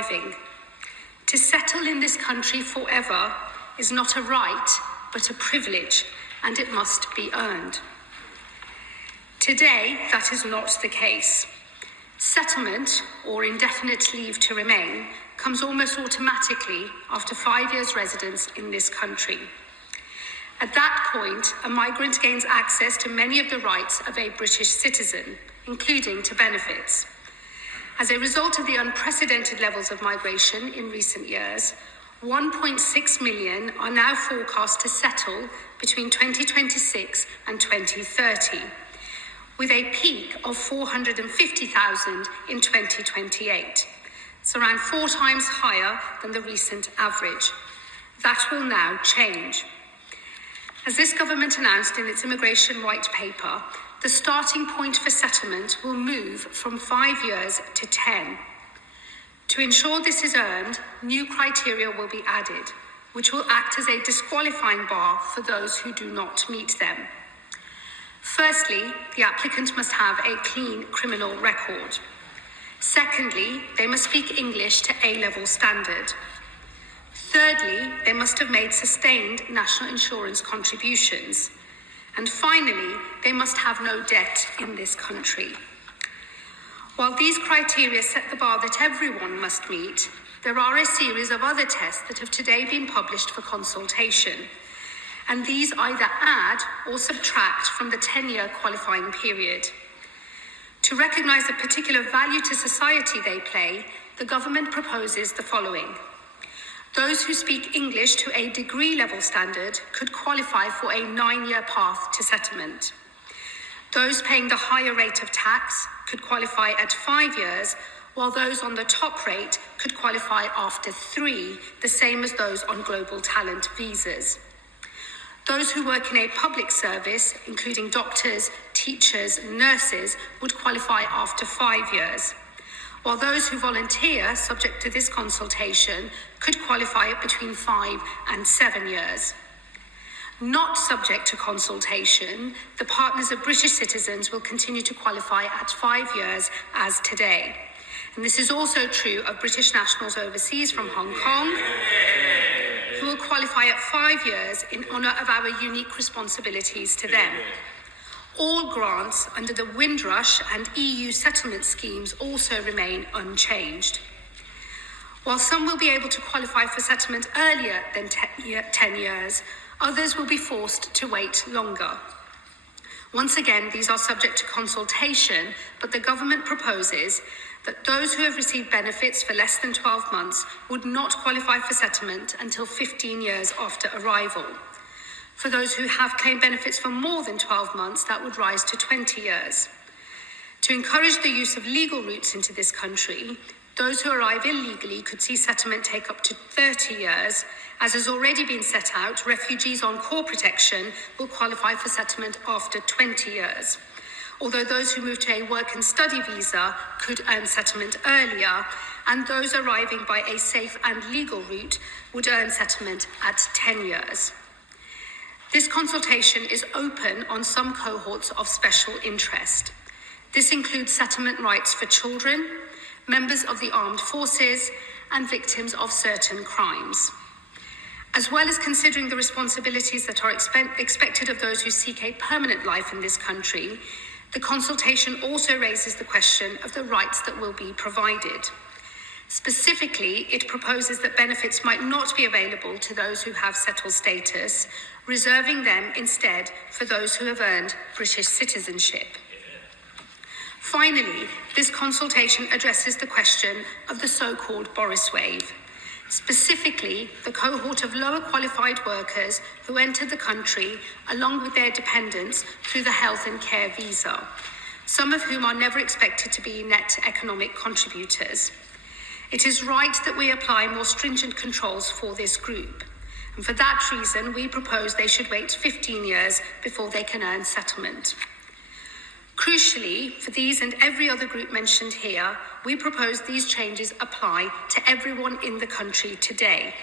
arriving. To settle in this country forever is not a right, but a privilege, and it must be earned. Today, that is not the case. Settlement, or indefinite leave to remain, comes almost automatically after 5 years' residence in this country. At that point, a migrant gains access to many of the rights of a British citizen, including to benefits. As a result of the unprecedented levels of migration in recent years, 1.6 million are now forecast to settle between 2026 and 2030, with a peak of 450,000 in 2028. It's around 4 times higher than the recent average. That will now change. As this government announced in its immigration white paper, the starting point for settlement will move from 5 years to 10. To ensure this is earned, new criteria will be added, which will act as a disqualifying bar for those who do not meet them. Firstly, the applicant must have a clean criminal record. Secondly, they must speak English to A-level standard. Thirdly, they must have made sustained national insurance contributions. And finally, they must have no debt in this country. While these criteria set the bar that everyone must meet, there are a series of other tests that have today been published for consultation, and these either add or subtract from the 10-year qualifying period. To recognise the particular value to society they play, the government proposes the following. Those who speak English to a degree level standard could qualify for a 9-year path to settlement. Those paying the higher rate of tax could qualify at 5 years, while those on the top rate could qualify after 3, the same as those on global talent visas. Those who work in a public service, including doctors, teachers, nurses, would qualify after 5 years, while those who volunteer, subject to this consultation, could qualify at between 5 and 7 years. Not subject to consultation, the partners of British citizens will continue to qualify at 5 years as today. And this is also true of British nationals overseas from Hong Kong, who will qualify at 5 years in honour of our unique responsibilities to them. All grants under the Windrush and EU settlement schemes also remain unchanged. While some will be able to qualify for settlement earlier than 10 years, others will be forced to wait longer. Once again, these are subject to consultation, but the government proposes that those who have received benefits for less than 12 months would not qualify for settlement until 15 years after arrival. For those who have claimed benefits for more than 12 months, that would rise to 20 years. To encourage the use of legal routes into this country, those who arrive illegally could see settlement take up to 30 years. As has already been set out, refugees on core protection will qualify for settlement after 20 years. Although those who move to a work and study visa could earn settlement earlier, and those arriving by a safe and legal route would earn settlement at 10 years. This consultation is open on some cohorts of special interest. This includes settlement rights for children, members of the armed forces, and victims of certain crimes. As well as considering the responsibilities that are expected of those who seek a permanent life in this country, the consultation also raises the question of the rights that will be provided. Specifically, it proposes that benefits might not be available to those who have settled status, reserving them instead for those who have earned British citizenship. Finally, this consultation addresses the question of the so-called Boris wave, specifically the cohort of lower qualified workers who entered the country along with their dependents through the health and care visa, some of whom are never expected to be net economic contributors. It is right that we apply more stringent controls for this group, and for that reason we propose they should wait 15 years before they can earn settlement. Crucially, for these and every other group mentioned here, we propose these changes apply to everyone in the country today,